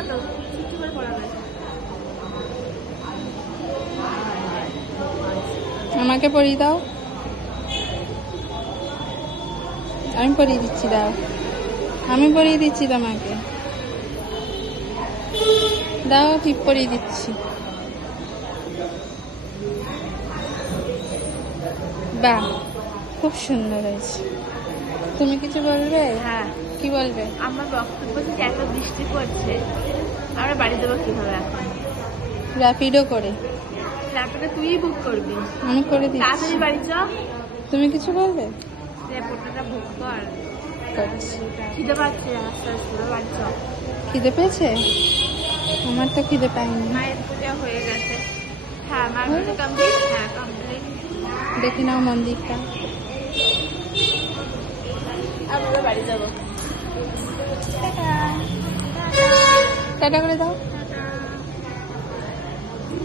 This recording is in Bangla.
না তো, কিছু করে পড়াবে। আমাকে পরিয়ে দাও, আমি পরিয়ে দিচ্ছি, দাও আমি পরিয়ে দিচ্ছি তোমাকে, দাও টিপ পরিয়ে দিচ্ছি। বাহ, খুব সুন্দর হয়েছে। তুমি কিছু বলবে? হ্যাঁ, কি বলবে? আমার বক্তব্য থেকে এত বৃষ্টি পড়ছে, আমরা বাড়ি দেবো কিভাবে এখন? র্যাপিডো করে। র্যাপিডো তুই বুক করবি, আমি করে দিচ্ছি। তাড়াতাড়ি বাড়ি চ। তুমি কিছু বলবে? র্যাপিডোটা বুক কর। করছি। খিদে পাচ্ছে, আস্তে আস্তে বাড়ি চ। খিদে পেয়েছে? আমার তো খিদে পাইনি। মায়ের পূজা হয়ে গেছে। হ্যাঁ, মায়ের পূজা কমপ্লিট। হ্যাঁ, কমপ্লিট। দেখে নাও মন্দিরটা। আমরা বাড়ি যাবো। টাটা করে দাও।